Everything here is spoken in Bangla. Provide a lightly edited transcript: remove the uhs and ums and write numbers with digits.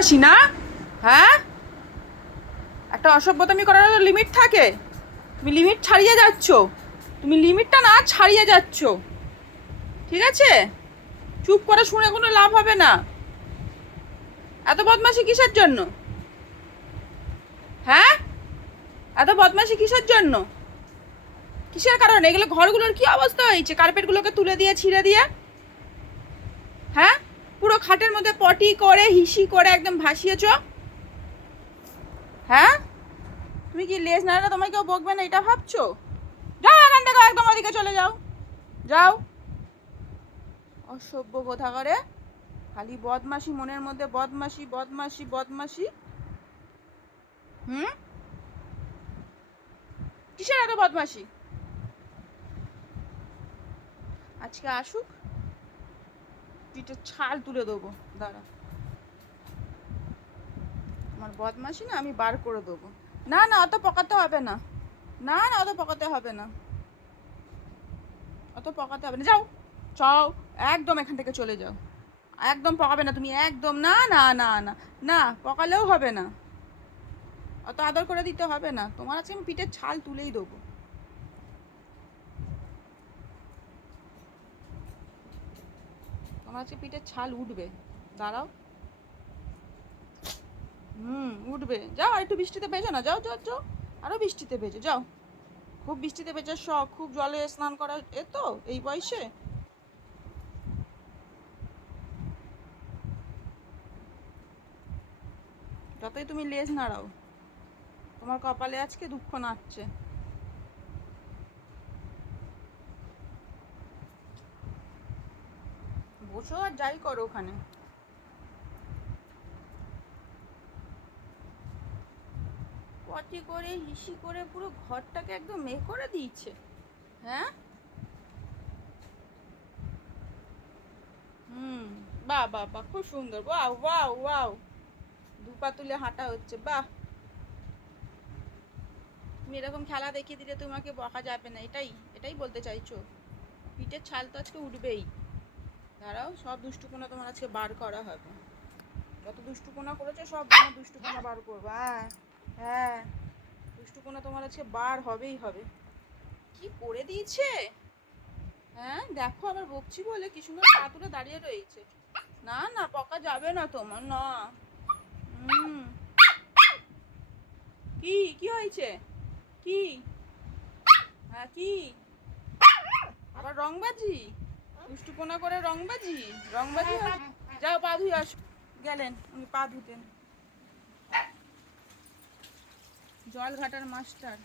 বদমাশি না? হ্যাঁ, একটা অসভ্যতামি করার লিমিট থাকে। তুমি লিমিট ছাড়িয়ে যাচ্ছ, তুমি লিমিটটা না ছাড়িয়ে যাচ্ছ। ঠিক আছে, চুপ করে শুনে কোনো লাভ হবে না। এত বদমাশি কিসের জন্য? হ্যাঁ, এত বদমাশি কিসের জন্য? কিসের কারণে? এগুলো ঘরগুলোর কি অবস্থা হয়েছে, কার্পেটগুলোকে তুলে দিয়ে ছিঁড়ে দিয়ে। হ্যাঁ, পুরো খাটের মধ্যে পটি করে হিসি করে একদম ভাসিয়েছ। হ্যাঁ, তুমি কি লেজ নাড়া তোমায় কেউ বকবে না এটা ভাবছো? যাও এখান থেকে, একদম ওদিকে চলে যাও। যাও, অসভ্য কোথা করে। খালি বদমাশি, মনের মধ্যে বদমাশি বদমাশি বদমাশি। হুম, কিসের এত বদমাশি? আজকে আসুক, পিঠে ছাল তুলে দেবো। দাঁড়া, আমার বদমাশি না আমি বার করে দেবো। না না, অত পকাতে হবে না। না না, অত পকাতে হবে না, অত পকাতে হবে না। যাও, চাও, একদম এখান থেকে চলে যাও। একদম পকাবে না তুমি, একদম না না না না। না, পকালেও হবে না, অত আদর করে দিতে হবে না। তোমার আজকে আমি পিঠের ছাল তুলেই দেবো। তোমার আজকে পিঠের ছাল উঠবে, দাঁড়াও। উঠবে। যাও, আর একটু বৃষ্টিতে ভেজো না, যাও যাও যাও, আরো বৃষ্টিতে ভেজো যাও। খুব বৃষ্টিতে ভেজার শখ, খুব জলে স্নান করার এ তো এই বয়সে। যতই তুমি লেজ নাড়াও, তোমার কপালে আজকে দুঃখ নাচছে। বসো আর যাই করো ওখানে। পটি করে হিসি করে পুরো ঘরটাকে একদম এ করে দিয়েছে। হ্যাঁ, হুম, বাহ বাহ বাহ, খুব সুন্দর, ওয়াও ওয়াও ওয়াও। দুপা তুলে হাঁটা হচ্ছে, বাহ। তুমি এরকম খেলা দেখিয়ে দিলে তোমাকে বকা যাবে না, এটাই এটাই বলতে চাইছো? পিঠের ছাল তো আজকে উঠবেই। দাঁড়াও, সব দুষ্টুপনা তোমার আজকে বার করা হবে। যত দুষ্টুপনা করেছো সব তোমার দুষ্টুপনা বার করবো। হ্যাঁ হ্যাঁ, দুষ্টুপনা তোমার আজকে বার হবেই হবে। কি করে দিয়েছে! হ্যাঁ, দেখো আবার বকছি বলে কি সুন্দর পা তুলে দাঁড়িয়ে রয়েছে। না না, পকা যাবে না তোমার, না। হুম, কি কি হয়েছে? কি? হ্যাঁ, কি? আবার রংবাজি, দুষ্টুপনা করে রংবাজি, রংবাজি। যাও পা ধুয়ে আসো। গেলেন উনি পা ধুতেন, জল ঘাটার মাস্টার।